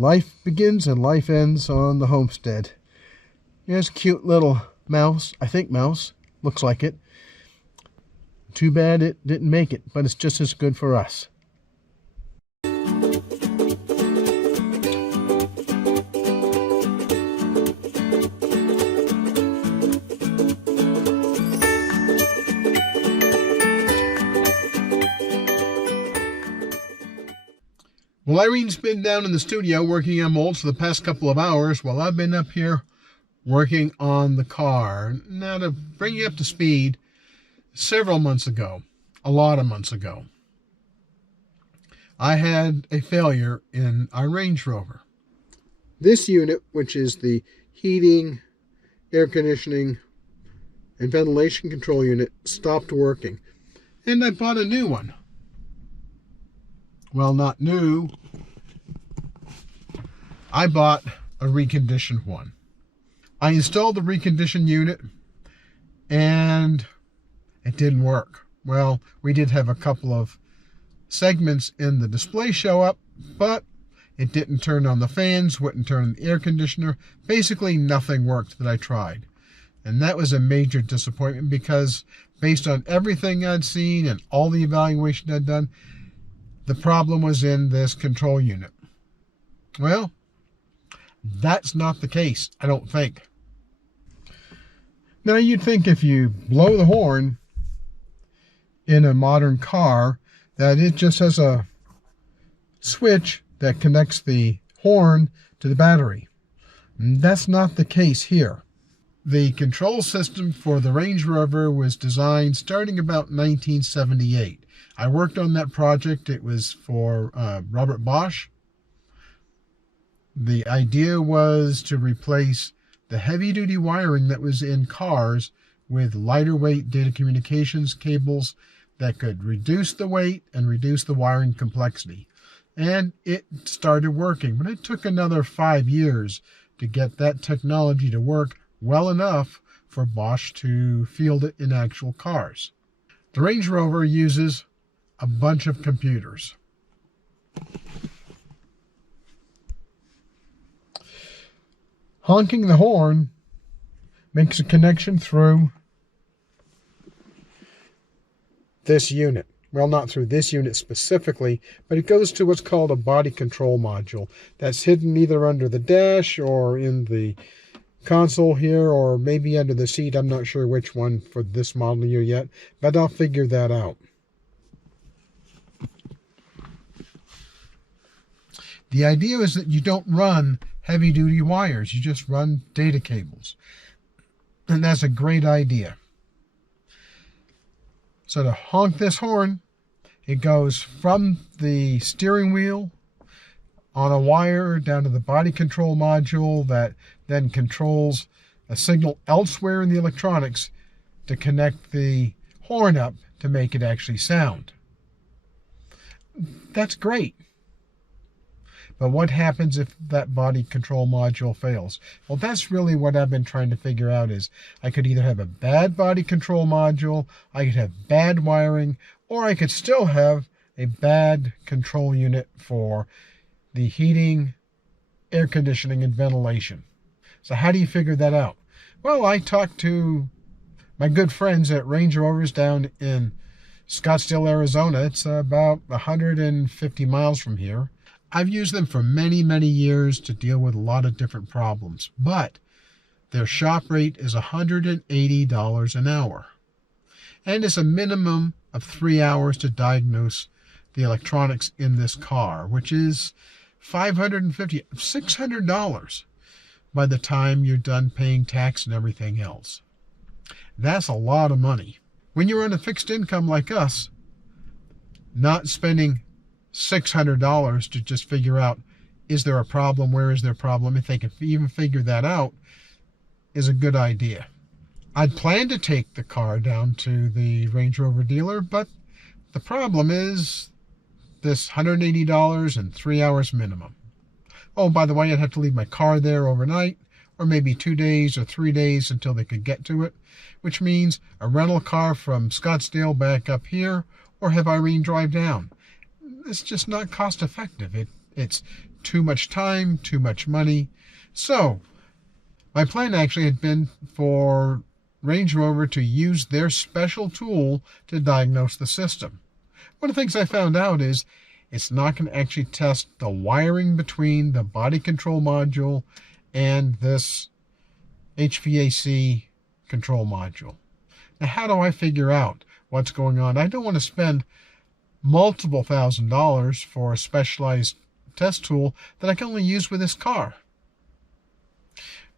Life begins and life ends on the homestead. Here's a cute little mouse. I think mouse. Looks like it. Too bad it didn't make it, but it's just as good for us. Well, Irene's been down in the studio working on molds for the past couple of hours while I've been up here working on the car. Now, to bring you up to speed, several months ago, a lot of months ago, I had a failure in our Range Rover. This unit, which is the heating, air conditioning, and ventilation control unit, stopped working. And I bought a new one. Well, not new. I bought a reconditioned one. I installed the reconditioned unit and it didn't work. Well, we did have a couple of segments in the display show up, but it didn't turn on the fans, wouldn't turn on the air conditioner. Basically, nothing worked that I tried. And that was a major disappointment because based on everything I'd seen and all the evaluation I'd done, the problem was in this control unit. Well, that's not the case, I don't think. Now, you'd think if you blow the horn in a modern car, that it just has a switch that connects the horn to the battery. And that's not the case here. The control system for the Range Rover was designed starting about 1978. I worked on that project. It was for Robert Bosch. The idea was to replace the heavy-duty wiring that was in cars with lighter-weight data communications cables that could reduce the weight and reduce the wiring complexity. And it started working, but it took another 5 years to get that technology to work well enough for Bosch to field it in actual cars. The Range Rover uses a bunch of computers. Honking the horn makes a connection through this unit. Well, not through this unit specifically, but it goes to what's called a body control module that's hidden either under the dash or in the console here, or maybe under the seat. I'm not sure which one for this model year yet, but I'll figure that out. The idea is that you don't run heavy-duty wires, you just run data cables. And that's a great idea. So to honk this horn, it goes from the steering wheel on a wire down to the body control module that then controls a signal elsewhere in the electronics to connect the horn up to make it actually sound. That's great. But what happens if that body control module fails? Well, that's really what I've been trying to figure out is I could either have a bad body control module, I could have bad wiring, or I could still have a bad control unit for the heating, air conditioning, and ventilation. So how do you figure that out? Well, I talked to my good friends at Range Rovers down in Scottsdale, Arizona. It's about 150 miles from here. I've used them for many, many years to deal with a lot of different problems, but their shop rate is $180 an hour. And it's a minimum of 3 hours to diagnose the electronics in this car, which is $600 by the time you're done paying tax and everything else. That's a lot of money. When you're on a fixed income like us, not spending $600 to just figure out, is there a problem? Where is there a problem? If they can even figure that out, is a good idea. I'd planned to take the car down to the Range Rover dealer, but the problem is this $180 and 3 hours minimum. Oh, by the way, I'd have to leave my car there overnight, or maybe 2 days or 3 days until they could get to it, which means a rental car from Scottsdale back up here, or have Irene drive down. It's just not cost effective. It's too much time, too much money. So my plan actually had been for Range Rover to use their special tool to diagnose the system. One of the things I found out is it's not going to actually test the wiring between the body control module and this HVAC control module. Now, how do I figure out what's going on? I don't want to spend multiple $1,000s for a specialized test tool that I can only use with this car.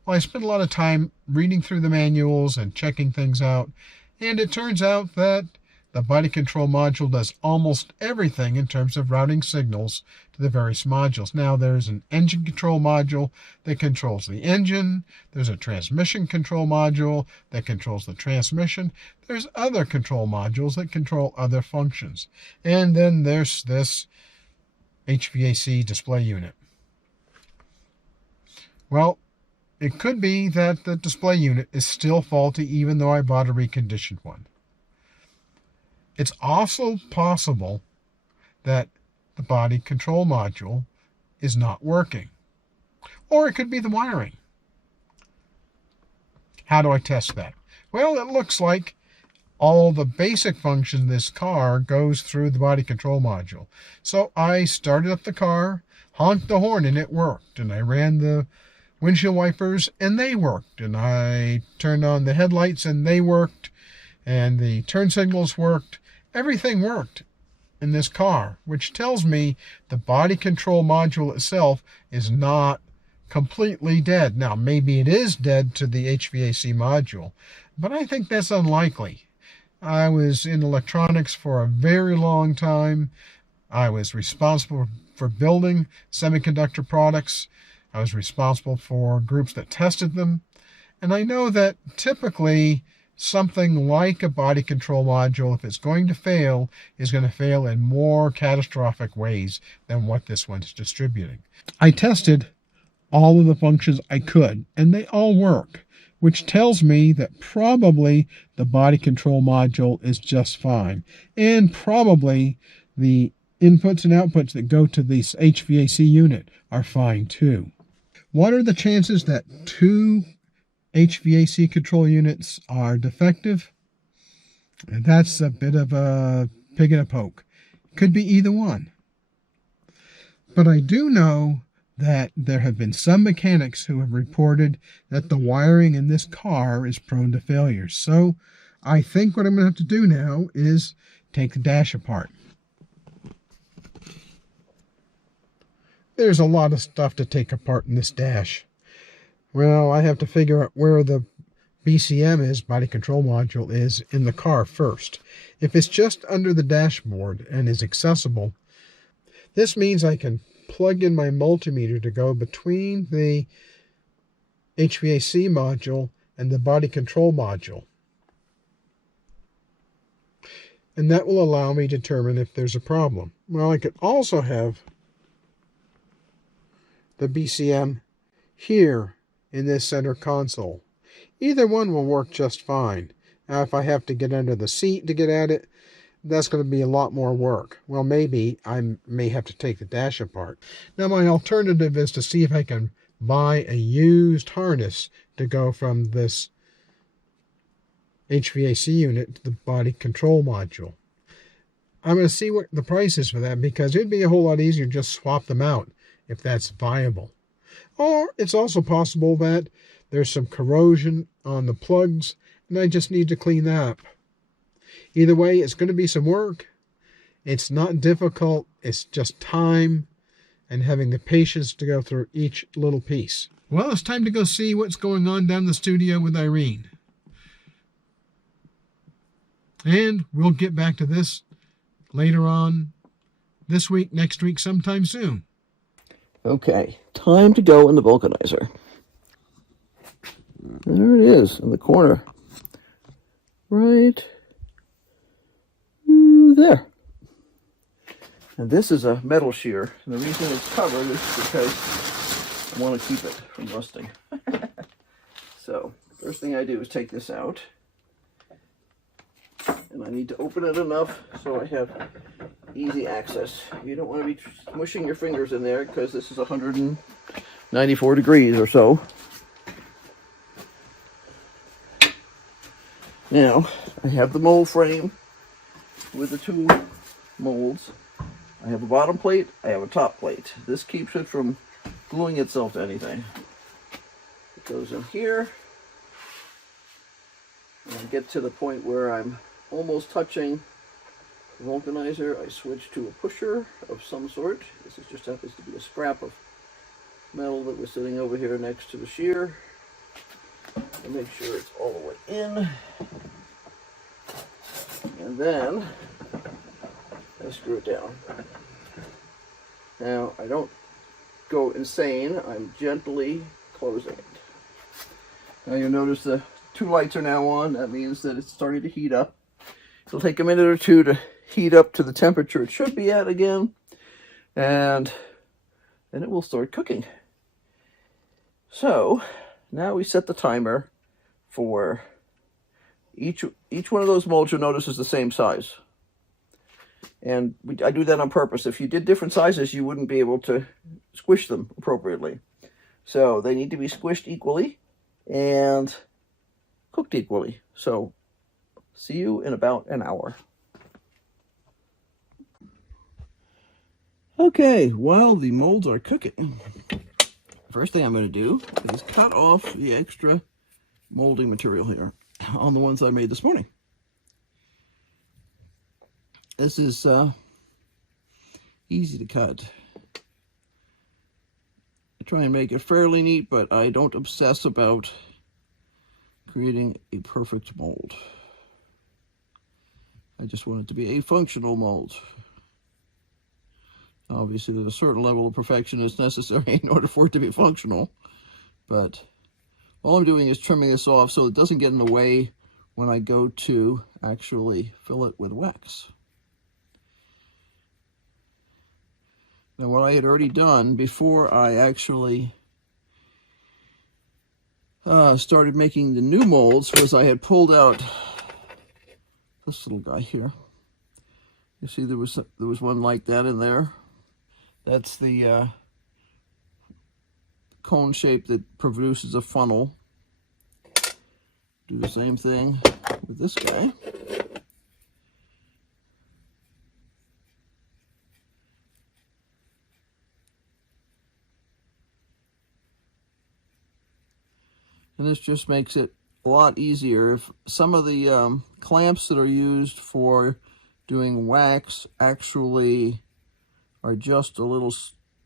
Well, I spent a lot of time reading through the manuals and checking things out, and it turns out that the body control module does almost everything in terms of routing signals to the various modules. Now, there's an engine control module that controls the engine. There's a transmission control module that controls the transmission. There's other control modules that control other functions. And then there's this HVAC display unit. Well, it could be that the display unit is still faulty even though I bought a reconditioned one. It's also possible that the body control module is not working. Or it could be the wiring. How do I test that? Well, it looks like all the basic functions of this car goes through the body control module. So I started up the car, honked the horn, and it worked. And I ran the windshield wipers, and they worked. And I turned on the headlights, and they worked. And the turn signals worked. Everything worked in this car, which tells me the body control module itself is not completely dead. Now, maybe it is dead to the HVAC module, but I think that's unlikely. I was in electronics for a very long time. I was responsible for building semiconductor products. I was responsible for groups that tested them. And I know that typically something like a body control module, if it's going to fail, is going to fail in more catastrophic ways than what this one's distributing. I tested all of the functions I could, and they all work, which tells me that probably the body control module is just fine. And probably the inputs and outputs that go to this HVAC unit are fine too. What are the chances that two HVAC control units are defective? And that's a bit of a pig in a poke. Could be either one. But I do know that there have been some mechanics who have reported that the wiring in this car is prone to failures. So I think what I'm going to have to do now is take the dash apart. There's a lot of stuff to take apart in this dash. Well, I have to figure out where the BCM is, body control module, is in the car first. If it's just under the dashboard and is accessible, this means I can plug in my multimeter to go between the HVAC module and the body control module. And that will allow me to determine if there's a problem. Well, I could also have the BCM here in this center console. Either one will work just fine. Now, if I have to get under the seat to get at it, that's going to be a lot more work. Well, maybe I may have to take the dash apart. Now, my alternative is to see if I can buy a used harness to go from this HVAC unit to the body control module. I'm going to see what the price is for that, because it'd be a whole lot easier to just swap them out if that's viable. Or it's also possible that there's some corrosion on the plugs and I just need to clean that up. Either way, it's going to be some work. It's not difficult. It's just time and having the patience to go through each little piece. Well, it's time to go see what's going on down in the studio with Irene. And we'll get back to this later on this week, next week, sometime soon. Okay, time to go in the vulcanizer. There it is in the corner. Right there. And this is a metal shear. And the reason it's covered is because I want to keep it from rusting. So, first thing I do is take this out. And I need to open it enough so I have easy access. You don't want to be mushing your fingers in there because this is 194 degrees or so. Now, I have the mold frame with the two molds. I have a bottom plate, I have a top plate. This keeps it from gluing itself to anything. It goes in here. When I get to the point where I'm almost touching the vulcanizer, I switch to a pusher of some sort. This just happens to be a scrap of metal that was sitting over here next to the shear. I make sure it's all the way in. And then I screw it down. Now, I don't go insane. I'm gently closing it. Now you'll notice the two lights are now on. That means that it's starting to heat up. It'll take a minute or two to heat up to the temperature it should be at again. And then it will start cooking. So, now we set the timer for each one of those molds. You'll notice is the same size. And I do that on purpose. If you did different sizes, you wouldn't be able to squish them appropriately. So they need to be squished equally and cooked equally. So see you in about an hour. Okay, while the molds are cooking, first thing I'm going to do is cut off the extra molding material here on the ones I made this morning. This is easy to cut. I try and make it fairly neat, but I don't obsess about creating a perfect mold. I just want it to be a functional mold. Obviously, there's a certain level of perfection that's necessary in order for it to be functional, but all I'm doing is trimming this off so it doesn't get in the way when I go to actually fill it with wax. Now, what I had already done before I actually started making the new molds was I had pulled out this little guy here. You see there was one like that in there. That's the cone shape that produces a funnel. Do the same thing with this guy. And this just makes it a lot easier. If some of the clamps that are used for doing wax actually are just a little,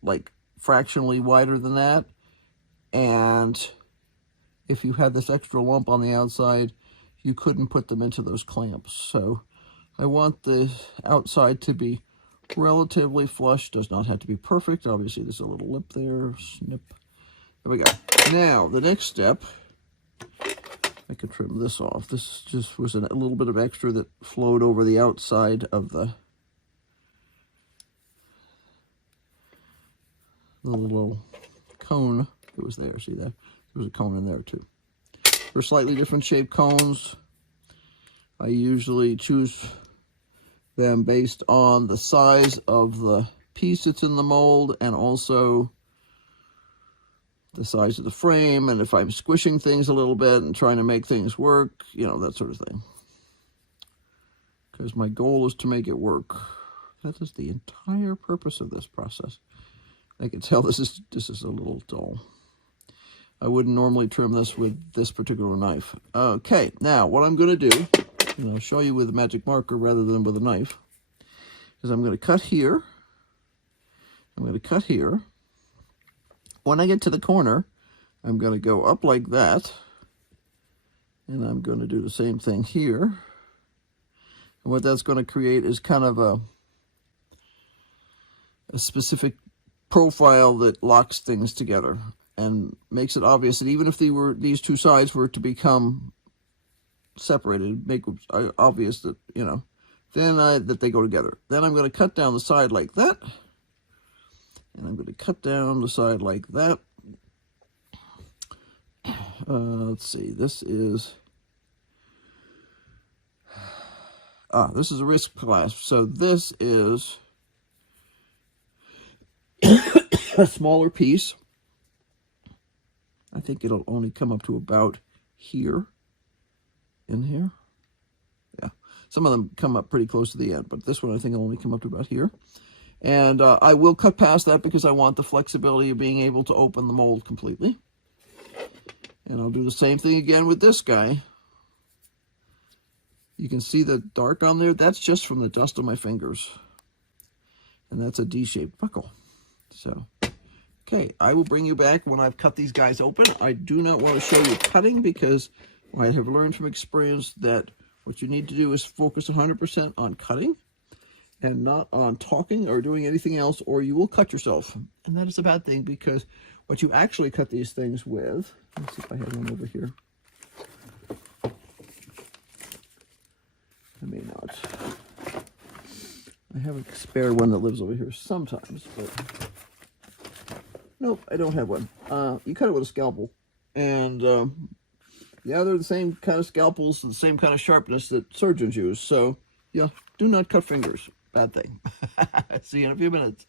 like, fractionally wider than that, and if you had this extra lump on the outside, you couldn't put them into those clamps. So I want the outside to be relatively flush. Does not have to be perfect. Obviously, there's a little lip there. Snip. There we go. Now, the next step, I could trim this off. This just was a little bit of extra that flowed over the outside of the little cone that was there. See that? There was a cone in there too. For slightly different shaped cones, I usually choose them based on the size of the piece that's in the mold and also the size of the frame, and if I'm squishing things a little bit and trying to make things work, you know, that sort of thing. Because my goal is to make it work. That is the entire purpose of this process. I can tell this is a little dull. I wouldn't normally trim this with this particular knife. Okay, now what I'm going to do, and I'll show you with a magic marker rather than with a knife, is I'm going to cut here. I'm going to cut here. When I get to the corner, I'm going to go up like that, and I'm going to do the same thing here. And what that's going to create is kind of a specific profile that locks things together and makes it obvious that even if these two sides were to become separated, make it obvious that, you know, then that they go together. Then I'm going to cut down the side like that. And I'm going to cut down the side like that. Let's see, this is this is a risk clasp. So this is a smaller piece. I think it'll only come up to about here, in here. Yeah, some of them come up pretty close to the end, but this one I think will only come up to about here. And I will cut past that because I want the flexibility of being able to open the mold completely. And I'll do the same thing again with this guy. You can see the dark on there. That's just from the dust on my fingers. And that's a D-shaped buckle. So, okay, I will bring you back when I've cut these guys open. I do not want to show you cutting because I have learned from experience that what you need to do is focus 100% on cutting and not on talking or doing anything else, or you will cut yourself. And that is a bad thing because what you actually cut these things with, let's see if I have one over here. I may not. I have a spare one that lives over here sometimes, but nope, I don't have one. You cut it with a scalpel, and yeah, they're the same kind of scalpels, the same kind of sharpness that surgeons use. So yeah, do not cut fingers. Bad thing. See you in a few minutes.